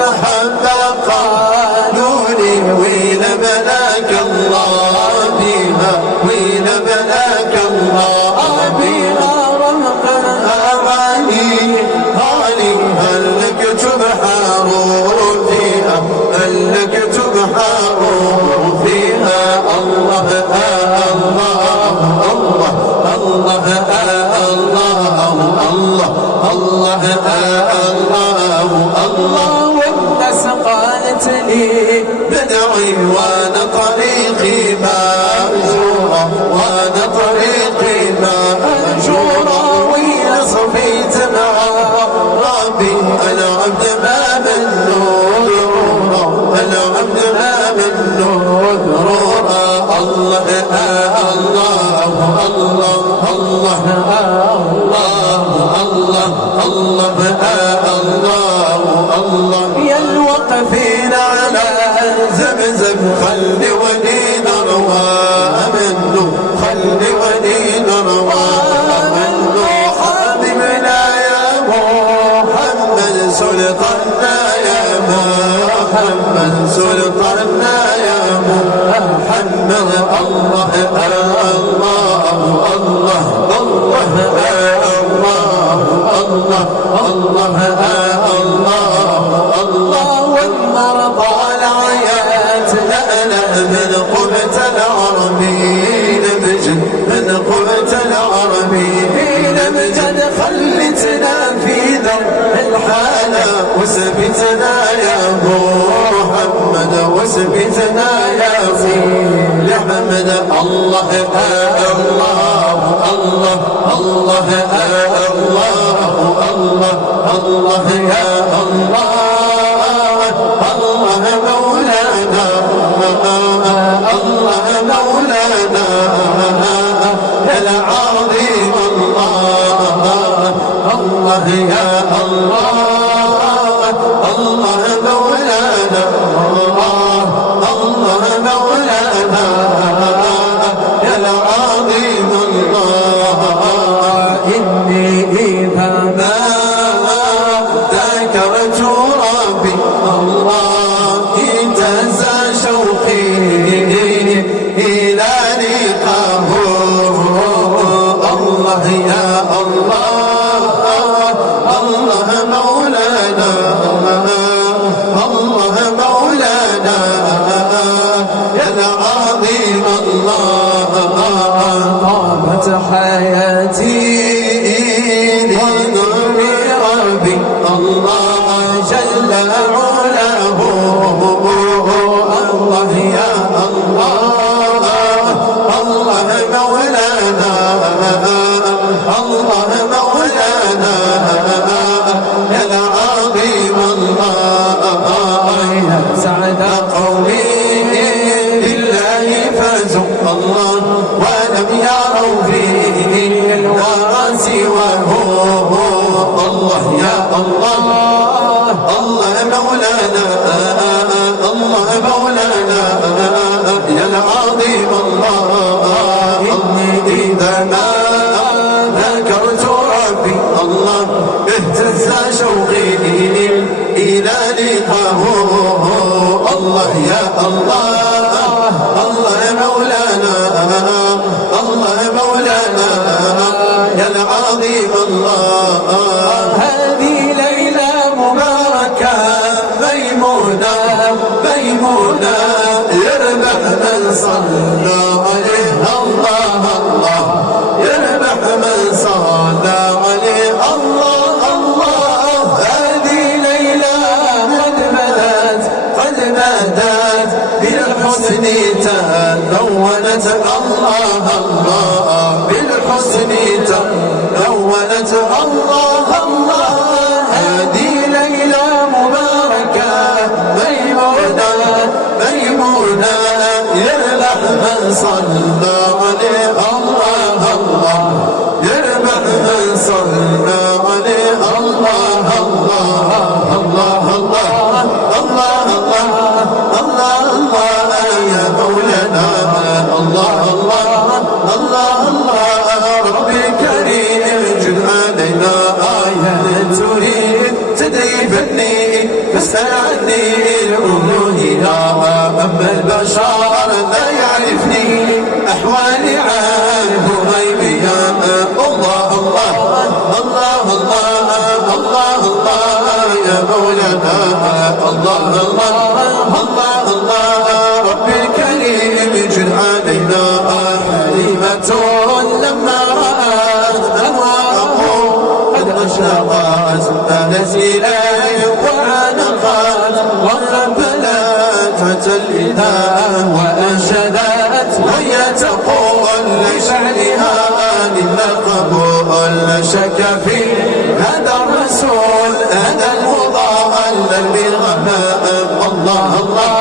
والمحبة قالوا لي وين بلاك الله بها، وين بلاك الله بها رمق أغاني غالي. هل لك تبحر فيها، هل لك تبحر فيها. الله الله الله الله الله الله الله. والناس قالت لي بدعي وانا طريقي مأجورة، وانا طريقي مأجورة. ويا صفيت مع ربي انا عبد ما من نور، انا عبد ما من نور. الله الله الله الله الله الله. يا الوقفين على زمزم خل ولي نروى منه، خل ولي نروى منه. حبيبنا يا محمد سلطاننا يا محمد سلطاننا يا محمد. الله الله الله الله الله. والمرضى العيات لأنا من قبة العربين بجد، من قبة العربين بجد. خلتنا في ذر الحالة وسبتنا يا محمد، وسبتنا يا سيدي حمد. الله الله الله الله الله الله يا الله. الله مولانا، الله مولانا يا العظيم. الله الله يا الله، الله مولانا، الله مولانا يا العظيم. الله إني إذا ما ذكرت ربي الله اهتز شوقي إلى لقاه. الله يا الله، الله مولانا، الله مولانا يا العظيم. الله طابت حياتي لنور ربي الله جل علاه. الله يا الله، الله مولانا، الله مولانا يا العظيم. الله سعد قومي بالله فازوا الله ولم يروا فيه الورى سواه. الله يا الله، الله مولانا، الله مولانا يا العظيم. الله إني إذا ما ذكرت ربي الله اهتز شوقي إلى لقاه. الله يا الله، الله مولانا، الله مولانا يا العظيم. الله هذه ليلة مباركة ميمونة ميمونة يربح من صلى عليه. الله الله يربح من صلى عليه. الله الله هذه ليلة قد بدت بالحسن تلونت. الله الله بالحسن تلونت. الله الله هذه ليلة مباركة ميمونة ميمونة يربح من صلى عليه. الله الله يربح من صلى عليه. الله الله الله الله الله الله الله يا مولانا. الله الله الله الله ربي كريم. يسأل عني الألوهية، أما البشر لا يعرفني أحوالي عنه غيبية. الله الله الله الله الله الله يا مولانا، الله الله الله الله ربي الكريم جل علينا. حليمة لما رأت أنواره قد أشرقت بانت إليه وعنقت وقبلت حتى الإله وأنشدت وهي تقول لشعرها مما قبول. لا شك في هذا الرسول هذا المضى بالغمام. الله الله